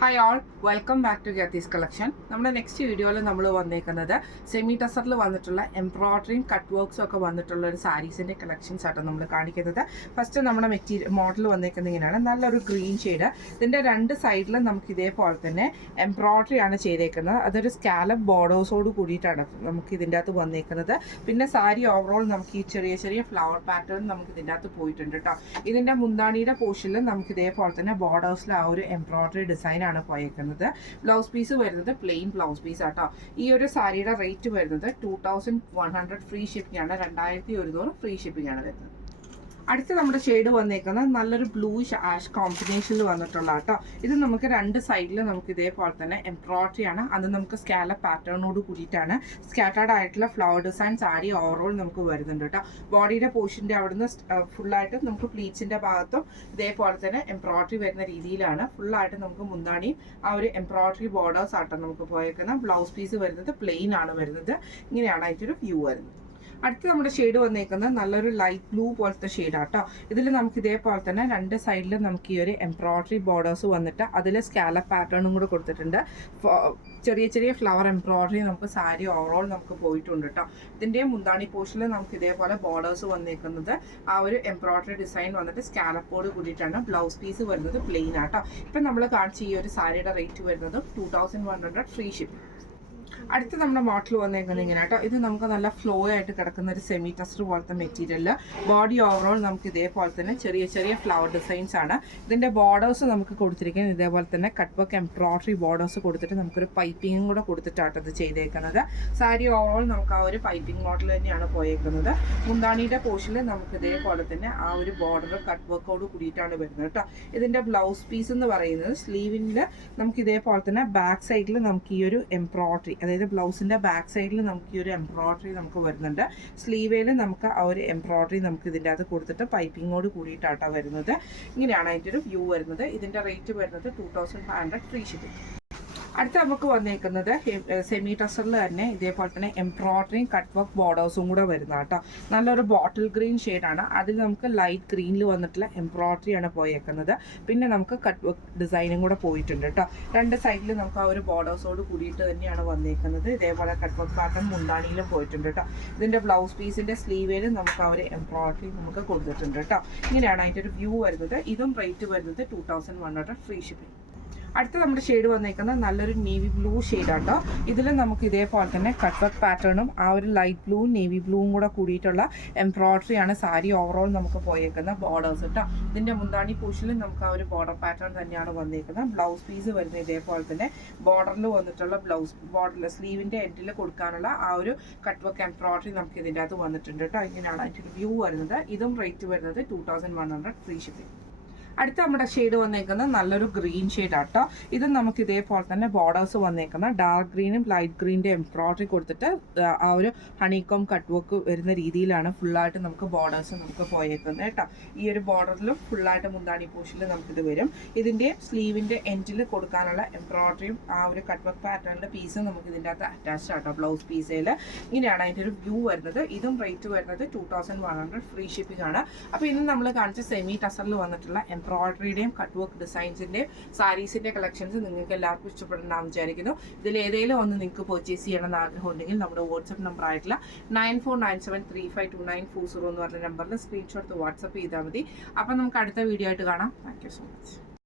Hi all, welcome back to ഗത്തീസ് collection. നമ്മുടെ next വീഡിയോയിൽ നമ്മൾ വന്നേക്കുന്നത് സെമി ടസറിൽ വന്നിട്ടുള്ള എംബ്രോയ്ഡറിയും കട്ട് വർക്ക്സും ഒക്കെ വന്നിട്ടുള്ള ഒരു സാരീസിൻ്റെ കളക്ഷൻസ് ആട്ടോ നമ്മൾ കാണിക്കുന്നത്. ഫസ്റ്റ് നമ്മുടെ മോഡൽ വന്നേക്കുന്നത് ഇങ്ങനെയാണ്, നല്ലൊരു ഗ്രീൻ ഷെയ്ഡ്. ഇതിൻ്റെ രണ്ട് സൈഡിലും നമുക്ക് ഇതേപോലെ തന്നെ എംബ്രോയ്ഡറി ആണ് ചെയ്തേക്കുന്നത്. അതൊരു സ്കാലപ്പ് ബോർഡേഴ്സോട് കൂടിയിട്ടാണ് നമുക്ക് ഇതിൻ്റെ അകത്ത് വന്നേക്കുന്നത്. പിന്നെ സാരി ഓവറോൾ നമുക്ക് ഈ ചെറിയ ചെറിയ ഫ്ലവർ പാറ്റേൺ നമുക്ക് ഇതിൻ്റെ അകത്ത് പോയിട്ടുണ്ട് കേട്ടോ. ഇതിൻ്റെ മുന്താണിയുടെ പോർഷനിൽ നമുക്ക് ഇതേപോലെ തന്നെ ബോർഡേഴ്സിൽ ആ ഒരു എംബ്രോയ്ഡറി ഡിസൈൻ ആണ് പോയേക്കുന്നത്. ബ്ലൗസ് പീസ് വരുന്നത് പ്ലെയിൻ ബ്ലൗസ് പീസ് ആട്ടോ. ഈ ഒരു സാരിയുടെ റേറ്റ് വരുന്നത് 2100 ഫ്രീ ഷിപ്പിംഗ് ആണ്, 2100 ഫ്രീ ഷിപ്പിംഗ് ആണ് വരുന്നത്. അടുത്ത നമ്മുടെ ഷെയ്ഡ് വന്നേക്കുന്നത് നല്ലൊരു ബ്ലൂ ആഷ് കോമ്പിനേഷനിൽ വന്നിട്ടുള്ള കേട്ടോ. ഇത് നമുക്ക് രണ്ട് സൈഡിൽ നമുക്ക് ഇതേപോലെ തന്നെ എംബ്രോയ്ഡറി ആണ്. അത് നമുക്ക് സ്കാലപ്പ് പാറ്റേണോട് കൂടിയിട്ടാണ്. സ്കാറ്റേർഡ് ആയിട്ടുള്ള ഫ്ലവർ ഡിസൈൻ സാരി ഓവറോൾ നമുക്ക് വരുന്നുണ്ട് കേട്ടോ. ബോഡിയുടെ പോർഷൻ്റെ അവിടുന്ന് ഫുള്ളായിട്ട് നമുക്ക് പ്ലീറ്റ്സിൻ്റെ ഭാഗത്തും ഇതേപോലെ തന്നെ എംബ്രോയ്ഡറി വരുന്ന രീതിയിലാണ്. ഫുള്ളായിട്ട് നമുക്ക് മുന്താണിയും ആ ഒരു എംബ്രോയ്ഡറി ബോർഡേഴ്സ് ആട്ടോ നമുക്ക് പോയേക്കുന്നത്. ബ്ലൗസ് പീസ് വരുന്നത് പ്ലെയിൻ ആണ് വരുന്നത്. ഇങ്ങനെയാണ് അതിൻ്റെ ഒരു വ്യൂ വരുന്നത്. അടുത്ത് നമ്മുടെ ഷെയ്ഡ് വന്നേക്കുന്നത് നല്ലൊരു ലൈറ്റ് ബ്ലൂ പോലത്തെ ഷെയ്ഡാട്ടോ. ഇതിൽ നമുക്ക് ഇതേപോലെ തന്നെ രണ്ട് സൈഡിലും നമുക്ക് ഈ ഒരു എംബ്രോയ്ഡറി ബോർഡേഴ്സ് വന്നിട്ട് അതിൽ സ്കാലപ്പ് പാറ്റേണും കൂടെ കൊടുത്തിട്ടുണ്ട്. ചെറിയ ചെറിയ ഫ്ലവർ എംബ്രോയ്ഡറി നമുക്ക് സാരി ഓവറോൾ നമുക്ക് പോയിട്ടുണ്ട് കേട്ടോ. ഇതിൻ്റെ മുന്താണി പോർഷനിൽ നമുക്ക് ഇതേപോലെ ബോർഡേഴ്സ് വന്നേക്കുന്നത് ആ ഒരു എംബ്രോയ്ഡറി ഡിസൈൻ വന്നിട്ട് സ്കാലപ്പോട് കൂടിയിട്ടാണ്. ബ്ലൗസ് പീസ് വരുന്നത് പ്ലെയിൻ ആട്ടോ. ഇപ്പം നമ്മൾ കാണിച്ച ഈ ഒരു സാരിയുടെ റേറ്റ് വരുന്നത് 2100 ഫ്രീ ഷിപ്പിംഗ്. അടുത്ത് നമ്മുടെ മോഡൽ വന്നേക്കുന്നത് ഇങ്ങനെ കേട്ടോ. ഇത് നമുക്ക് നല്ല ഫ്ലോ ആയിട്ട് കിടക്കുന്ന ഒരു സെമി ടസർ പോലത്തെ മെറ്റീരിയൽ. ബോഡി ഓവറോൾ നമുക്ക് ഇതേപോലെ തന്നെ ചെറിയ ചെറിയ ഫ്ലവർ ഡിസൈൻസ് ആണ്. ഇതിൻ്റെ ബോർഡേഴ്സ് നമുക്ക് കൊടുത്തിരിക്കുന്നത് ഇതേപോലെ തന്നെ കട്ട് വർക്ക് എംബ്രോയ്ഡറി ബോർഡേഴ്സ് കൊടുത്തിട്ട് നമുക്കൊരു പൈപ്പിങ്ങും കൂടെ കൊടുത്തിട്ടാണ് ഇത് ചെയ്തേക്കുന്നത്. സാരി ഓവറോൾ നമുക്ക് ആ ഒരു പൈപ്പിംഗ് മോഡൽ തന്നെയാണ് പോയേക്കുന്നത്. മുന്താണിയുടെ പോർഷനിൽ നമുക്ക് ഇതേപോലെ തന്നെ ആ ഒരു ബോർഡർ കട്ട് വർക്കോട് കൂടിയിട്ടാണ് വരുന്നത് കേട്ടോ. ഇതിൻ്റെ ബ്ലൗസ് പീസ് എന്ന് പറയുന്നത് സ്ലീവിൽ നമുക്ക് ഇതേപോലെ തന്നെ ബാക്ക് സൈഡിൽ നമുക്ക് ഈ ഒരു എംബ്രോയ്ഡറി, അതായത് ബ്ലൗസിൻ്റെ ബാക്ക് സൈഡിൽ നമുക്ക് ഈ ഒരു എംബ്രോയ്ഡറി നമുക്ക് വരുന്നുണ്ട്. സ്ലീവേൽ നമുക്ക് ആ ഒരു എംബ്രോയ്ഡറി നമുക്ക് ഇതിൻ്റെ അകത്ത് കൊടുത്തിട്ട് പൈപ്പിങ്ങോട് കൂടിയിട്ടാട്ടോ വരുന്നത്. ഇങ്ങനെയാണ് അതിൻ്റെ ഒരു വ്യൂ വരുന്നത്. ഇതിൻ്റെ റേറ്റ് വരുന്നത് 2500 ഫ്രീ ഷിപ്പിംഗ്. അടുത്ത നമുക്ക് വന്നേക്കുന്നത് സെമി ടസറിൽ തന്നെ ഇതേപോലെ തന്നെ എംബ്രോയ്ഡറിയും കട്ട് വർക്ക് ബോർഡേഴ്സും കൂടെ വരുന്ന കേട്ടോ. നല്ലൊരു ബോട്ടിൽ ഗ്രീൻ ഷെയ്ഡാണ്. അതിൽ നമുക്ക് ലൈറ്റ് ഗ്രീനിൽ വന്നിട്ടുള്ള എംബ്രോയ്ഡറിയാണ് പോയേക്കുന്നത്. പിന്നെ നമുക്ക് കട്ട് വർക്ക് ഡിസൈനും കൂടെ പോയിട്ടുണ്ട് കേട്ടോ. രണ്ട് സൈഡിൽ നമുക്ക് ആ ഒരു ബോർഡേഴ്സോട് കൂടിയിട്ട് തന്നെയാണ് വന്നേക്കുന്നത്. ഇതേപോലെ കട്ട് വർക്ക് പാറ്റേൺ മുന്താണിയിലും പോയിട്ടുണ്ട് കേട്ടോ. ഇതിൻ്റെ ബ്ലൗസ് പീസിൻ്റെ സ്ലീവേലും നമുക്ക് ആ ഒരു എംബ്രോയ്ഡറി നമുക്ക് കൊടുത്തിട്ടുണ്ട് കേട്ടോ. ഇങ്ങനെയാണ് അതിൻ്റെ ഒരു വ്യൂ വരുന്നത്. ഇതും റേറ്റ് വരുന്നത് 2100 ഫ്രീ ഷിപ്പിംഗ്. അടുത്ത നമ്മുടെ ഷെയ്ഡ് വന്നേക്കുന്നത് നല്ലൊരു നേവി ബ്ലൂ ഷെയ്ഡാട്ടോ. ഇതിൽ നമുക്ക് ഇതേപോലെ തന്നെ കട്ട് വർക്ക് പാറ്റേണും ആ ഒരു ലൈറ്റ് ബ്ലൂവും നേവി ബ്ലൂവും കൂടെ കൂടിയിട്ടുള്ള എംബ്രോയ്ഡറിയാണ് സാരി ഓവറോൾ നമുക്ക് പോയേക്കുന്ന ബോർഡേഴ്സ് കേട്ടോ. ഇതിൻ്റെ മുന്താണി പോർഷനിൽ നമുക്ക് ആ ഒരു ബോർഡർ പാറ്റേൺ തന്നെയാണ് വന്നേക്കുന്നത്. ബ്ലൗസ് പീസ് വരുന്നത് ഇതേപോലെ തന്നെ ബോർഡറിൽ വന്നിട്ടുള്ള ബോർഡറിൽ സ്ലീവിൻ്റെ എൻഡിൽ കൊടുക്കാനുള്ള ആ ഒരു കട്ട് വർക്ക് എംബ്രോയ്ഡറി നമുക്ക് ഇതിൻ്റെ അകത്ത് വന്നിട്ടുണ്ട് കേട്ടോ. ഇങ്ങനെയാണ് അതിൻ്റെ വ്യൂ വരുന്നത്. ഇതും റേറ്റ് വരുന്നത് 2100 ഫ്രീ ഷിപ്പിംഗ്. അടുത്ത നമ്മുടെ ഷെയ്ഡ് വന്നേക്കുന്നത് നല്ലൊരു ഗ്രീൻ ഷെയ്ഡാട്ടോ. ഇത് നമുക്ക് ഇതേപോലെ തന്നെ ബോർഡേഴ്സ് വന്നേക്കുന്ന ഡാർക്ക് ഗ്രീനും ലൈറ്റ് ഗ്രീൻ്റെ എംബ്രോയ്ഡറി കൊടുത്തിട്ട് ആ ഒരു ഹണികോം കട്ട് വർക്ക് വരുന്ന രീതിയിലാണ് ഫുള്ളായിട്ട് നമുക്ക് ബോർഡേഴ്സ് നമുക്ക് പോയേക്കുന്നത് കേട്ടോ. ഈ ഒരു ബോർഡറിലും ഫുള്ളായിട്ട് മുന്താണി പോർഷനിൽ നമുക്കിത് വരും. ഇതിൻ്റെ സ്ലീവിൻ്റെ എൻഡിൽ കൊടുക്കാനുള്ള എംബ്രോയ്ഡറിയും ആ ഒരു കട്ട് വർക്ക് പാറ്റേണിൻ്റെ പീസും നമുക്ക് ഇതിൻ്റെ അകത്ത് അറ്റാച്ച്ഡ് ആട്ടോ ബ്ലൗസ് പീസയിൽ. ഇങ്ങനെയാണ് അതിൻ്റെ ഒരു വ്യൂ വരുന്നത്. ഇതും റേറ്റ് വരുന്നത് 2100 ഫ്രീ ഷിപ്പിംഗ് ആണ്. അപ്പോൾ ഇന്ന് നമ്മൾ കാണിച്ച സെമി ടസറിൽ വന്നിട്ടുള്ള എംബ്രോയ്ഡറിയുടെയും കട്ട് വർക്ക് ഡിസൈൻസിൻ്റെയും സാരീസിൻ്റെ കളക്ഷൻസ് നിങ്ങൾക്ക് എല്ലാവർക്കും ഇഷ്ടപ്പെടുന്നതാണെന്ന് വിചാരിക്കുന്നു. ഇതിൽ ഏതെങ്കിലും ഒന്ന് നിങ്ങൾക്ക് പർച്ചേസ് ചെയ്യണമെന്ന് ആഗ്രഹം ഉണ്ടെങ്കിൽ നമ്മുടെ വാട്സപ്പ് നമ്പർ ആയിട്ടുള്ള 9497352940 എന്ന് പറഞ്ഞ നമ്പറിൽ സ്ക്രീൻഷോട്ട് വാട്സപ്പ് ചെയ്താൽ മതി. അപ്പം നമുക്ക് അടുത്ത വീഡിയോ ആയിട്ട് കാണാം. Thank you so much.